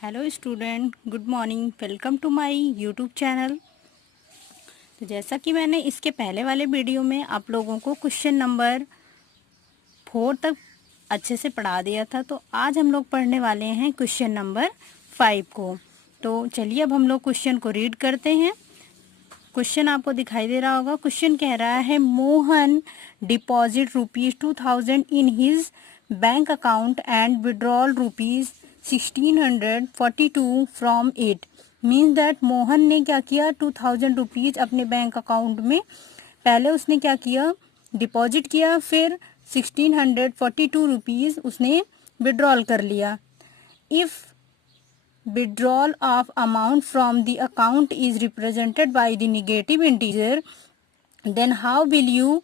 Hello student, good morning. Welcome to my YouTube channel. तो जैसा कि मैंने इसके पहले वाले वीडियो में आप लोगों को क्वेश्चन नंबर 4 तक अच्छे से पढ़ा दिया था, तो आज हम लोग पढ़ने वाले हैं क्वेश्चन नंबर 5 को। तो चलिए अब हम लोग क्वेश्चन को रीड करते हैं। क्वेश्चन आपको दिखाई दे रहा होगा। क्वेश्चन कह रहा है, Mohan deposit ₹2000 in his bank account and withdrawal ₹1642 from it. Means that Mohan ने क्या किया, 2000 रुपीज अपने बैंक अकाउंट में पहले उसने क्या किया, डिपॉजिट किया, फिर 1642 रुपीज उसने विड्रॉल कर लिया। If withdrawal of amount from the account is represented by the negative integer, then how will you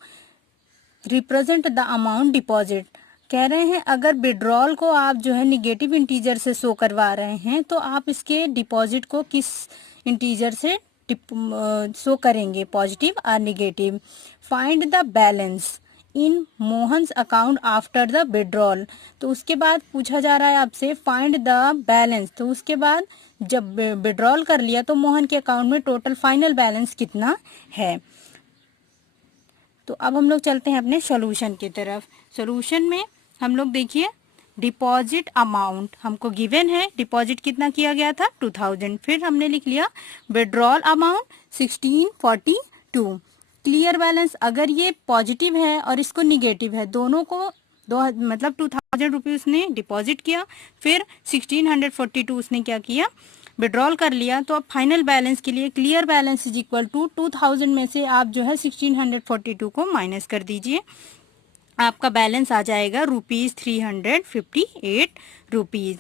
represent the amount deposit। कह रहे हैं अगर विड्रॉल को आप जो है निगेटिव इंटीजर से शो करवा रहे हैं तो आप इसके डिपॉजिट को किस इंटीजर से शो करेंगे, पॉजिटिव और negative. Find the balance in Mohan's account after the withdrawal. तो उसके बाद पूछा जा रहा है आपसे फाइंड द बैलेंस। तो उसके बाद जब विड्रॉल कर लिया तो मोहन के अकाउंट में टोटल फाइनल बैलेंस कितना है। तो अब हम लोग चलते हैं अपने सॉल्यूशन की तरफ। सॉल्यूशन में हम लोग देखिए, डिपॉजिट अमाउंट हमको गिवन है, डिपॉजिट कितना किया गया था 2000, फिर हमने लिख लिया विड्रॉल अमाउंट 1642। क्लियर बैलेंस, अगर ये पॉजिटिव है और इसको निगेटिव है, दोनों को मतलब 2000 रुपीज उसने डिपॉजिट किया, फिर 1642 उसने क्या किया, विड्रॉल कर लिया। तो अब फाइनल बैलेंस के लिए clear balance is equal to 2000 में से आप जो है 1642 को माइनस कर दीजिए, आपका बैलेंस आ जाएगा ₹358।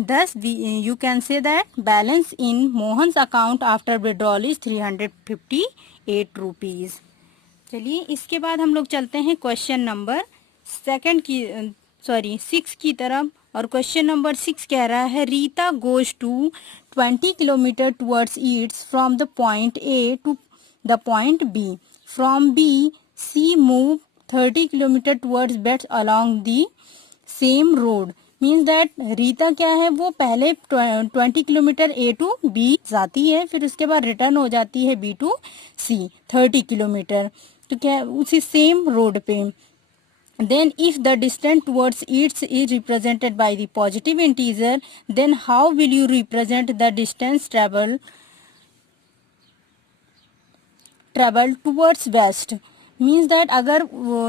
Thus, you can say that balance in Mohan's account after withdrawal is 358 rupees। चलिए इसके बाद हम लोग चलते हैं क्वेश्चन नंबर 6 की तरफ। और क्वेश्चन नंबर 6 कह रहा है, Rita goes to 20 kilometre towards ईट्स from the point A to the point B. From B she move 30 kilometre towards बेट्स along the same road. Means that Rita क्या है, वो पहले 20 किलोमीटर ए टू बी जाती है, फिर उसके बाद रिटर्न हो जाती है बी टू सी 30 किलोमीटर। तो क्या उसी सेम रोड पे। then if the distance towards its is represented by the positive integer, then how will you represent the distance travel towards west। Means that अगर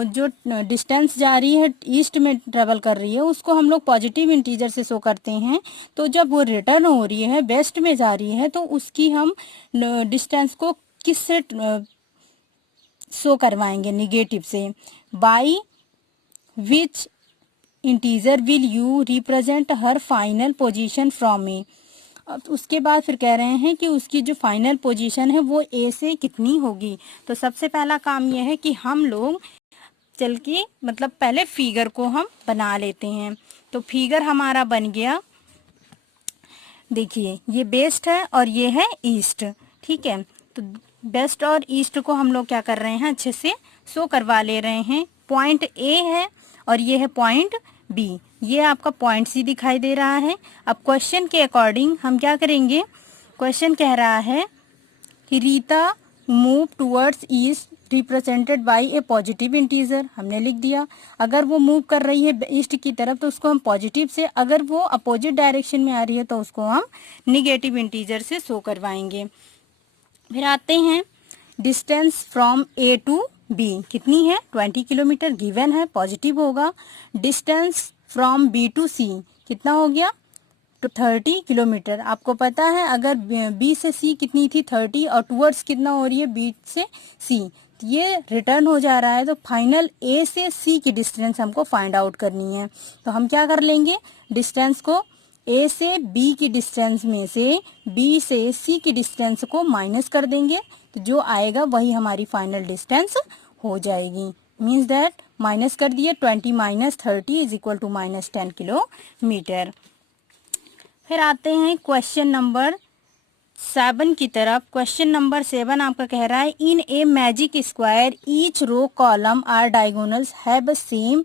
जो distance जा रही है east में ट्रेवल कर रही है उसको हम लोग पॉजिटिव इंटीजर से शो करते हैं, तो जब वो रिटर्न हो रही है वेस्ट में जा रही है तो उसकी हम डिस्टेंस को किस से शो करवाएंगे, निगेटिव से। By which integer will you represent her final position from A. अब उसके बाद फिर कह रहे हैं कि उसकी जो फाइनल पोजीशन है वो ए से कितनी होगी। तो सबसे पहला काम यह है कि हम लोग चल के मतलब पहले फिगर को हम बना लेते हैं। तो फिगर हमारा बन गया, देखिए ये वेस्ट है और ये है ईस्ट, ठीक है। तो वेस्ट और ईस्ट को हम लोग क्या कर रहे हैं, अच्छे से शो करवा ले रहे हैं। पॉइंट ए है और ये है पॉइंट बी, ये आपका पॉइंट सी दिखाई दे रहा है। अब क्वेश्चन के अकॉर्डिंग हम क्या करेंगे, क्वेश्चन कह रहा है कि Rita move towards east represented by A positive integer, हमने लिख दिया। अगर वो मूव कर रही है ईस्ट की तरफ तो उसको हम पॉजिटिव से, अगर वो अपोजिट डायरेक्शन में आ रही है तो उसको हम निगेटिव इंटीजर से शो करवाएंगे। फिर आते हैं distance from A to B कितनी है, 20 किलोमीटर गिवन है, पॉजिटिव होगा। Distance from B to C कितना हो गया, तो 30 किलोमीटर। आपको पता है अगर बी से सी कितनी थी 30 और टूवर्ड्स कितना हो रही है बी से सी, ये रिटर्न हो जा रहा है। तो फाइनल ए से सी की डिस्टेंस हमको फाइंड आउट करनी है। तो हम क्या कर लेंगे, डिस्टेंस को ए से बी की डिस्टेंस में से बी से सी की डिस्टेंस को माइनस कर देंगे, तो जो आएगा वही हमारी फाइनल डिस्टेंस हो जाएगी। मीन्स दैट माइनस कर दिए, 20 minus 30 is equal to minus 10 kilometre. फिर आते हैं क्वेश्चन नंबर 7 की तरफ। क्वेश्चन नंबर 7 आपका कह रहा है, in a magic square each row column or diagonals have same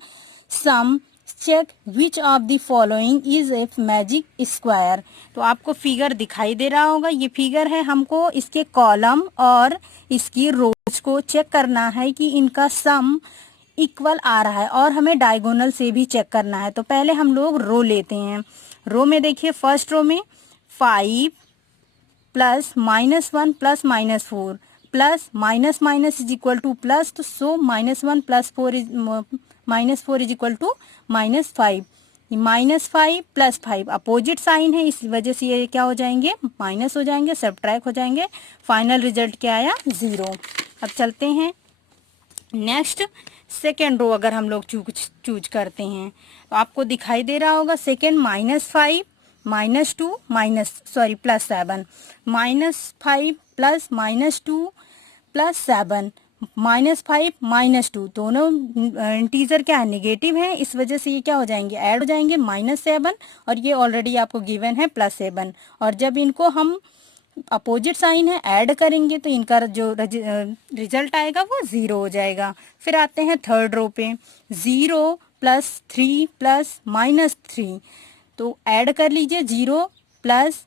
sum check which of the following is a magic square. तो आपको फिगर दिखाई दे रहा होगा, ये फिगर है, हमको इसके कॉलम और इसकी रोज को चेक करना है कि इनका सम इक्वल आ रहा है, और हमें डायगोनल से भी चेक करना है। तो पहले हम लोग रो लेते हैं। रो में देखिए, फर्स्ट रो में 5 plus -1 plus -4 plus minus minus is equal to plus, तो so -1 plus -4 is equal to -5। -5 plus 5 opposite sign है, इस वजह से ये क्या हो जाएंगे, माइनस हो जाएंगे, सब्ट्रैक्ट हो जाएंगे। फाइनल रिजल्ट क्या आया, 0। अब चलते हैं नेक्स्ट, सेकेंड रो अगर हम लोग चूज करते हैं तो आपको दिखाई दे रहा होगा, सेकेंड -5 -2 +7 -5 प्लस -2 प्लस 7 -5 -2 दोनों इंटीजर क्या है, नेगेटिव है, इस वजह से ये क्या हो जाएंगे, ऐड हो जाएंगे, -7, और ये ऑलरेडी आपको गिवन है +7। और जब इनको हम अपोजिट साइन है ऐड करेंगे तो इनका जो रिजल्ट आएगा वो 0 हो जाएगा। फिर आते हैं थर्ड रो पे, 0 प्लस 3 प्लस -3, तो ऐड कर लीजिए, 0 प्लस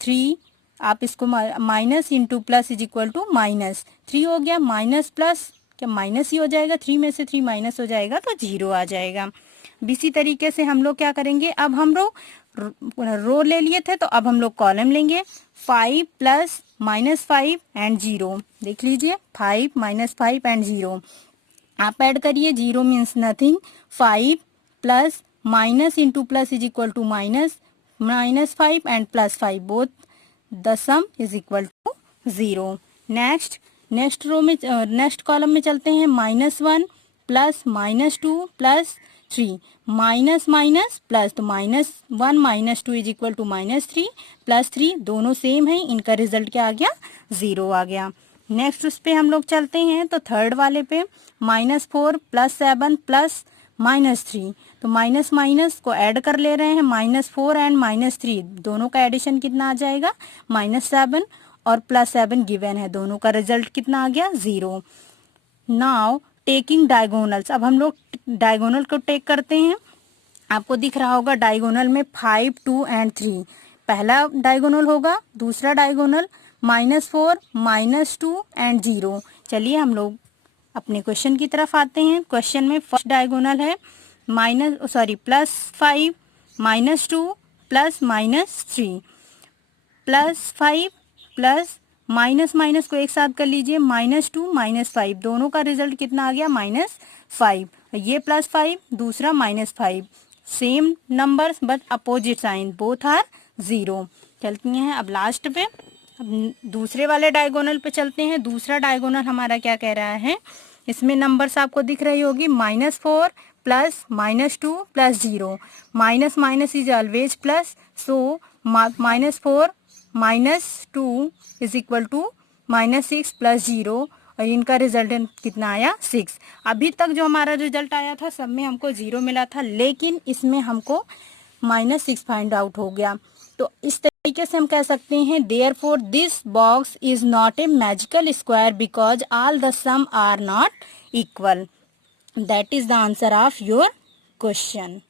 3, आप इसको minus into plus is equal to -3 हो गया, माइनस प्लस क्या माइनस ही हो जाएगा, 3 में से 3 माइनस हो जाएगा तो 0 आ जाएगा। इसी तरीके से हम लोग क्या करेंगे, अब हम लोग रो ले लिए थे तो अब हम लोग कॉलम लेंगे, 5 प्लस -5 एंड 0, देख लीजिए 5 -5 एंड 0, आप ऐड करिए, 0 means nothing, 5 plus minus into plus is equal to -5 and +5 both the sum is equal to 0। Next row में नेक्स्ट कॉलम में चलते हैं, -1 plus -2 plus 3 minus minus plus, तो -1 -2 इज इक्वल टू -3 प्लस 3 दोनों same है, इनका result क्या आ गया, 0 आ गया। नेक्स्ट उस पे हम लोग चलते हैं तो थर्ड वाले पे, -4 प्लस 7 प्लस -3, तो माइनस माइनस को ऐड कर ले रहे हैं, -4 एंड -3 दोनों का एडिशन कितना आ जाएगा, -7 और +7 गिवन है, दोनों का रिजल्ट कितना आ गया, 0। नाउ टेकिंग डायगोनल्स, अब हम लोग डायगोनल को टेक करते हैं। आपको दिख रहा होगा डायगोनल में 5, 2 एंड 3, पहला डायगोनल होगा, दूसरा डायगोनल -4 -2 एंड 0। चलिए हम लोग अपने क्वेश्चन की तरफ आते हैं। क्वेश्चन में फर्स्ट डायगोनल है +5 -2 प्लस -3 +5 प्लस माइनस माइनस को एक साथ कर लीजिए, -2 -5 दोनों का रिजल्ट कितना आ गया, -5, ये +5 दूसरा -5, same numbers but opposite sign, both are 0। चलती हैं अब लास्ट पे, अब दूसरे वाले डायगोनल पे चलते हैं। दूसरा डायगोनल हमारा क्या कह रहा है, इसमें नंबर्स आपको दिख रही होगी, -4 plus -2 plus 0, minus minus is always plus, so -4 -2 is equal to -6 plus 0, और इनका रिजल्ट कितना आया, 6। अभी तक जो हमारा रिजल्ट आया था सब में हमको 0 मिला था, लेकिन इसमें हमको -6 फाइंड आउट हो गया। तो इस तरीके से हम कह सकते हैं, therefore this box is not a magical square because all the sum are not equal. That is the answer of your question.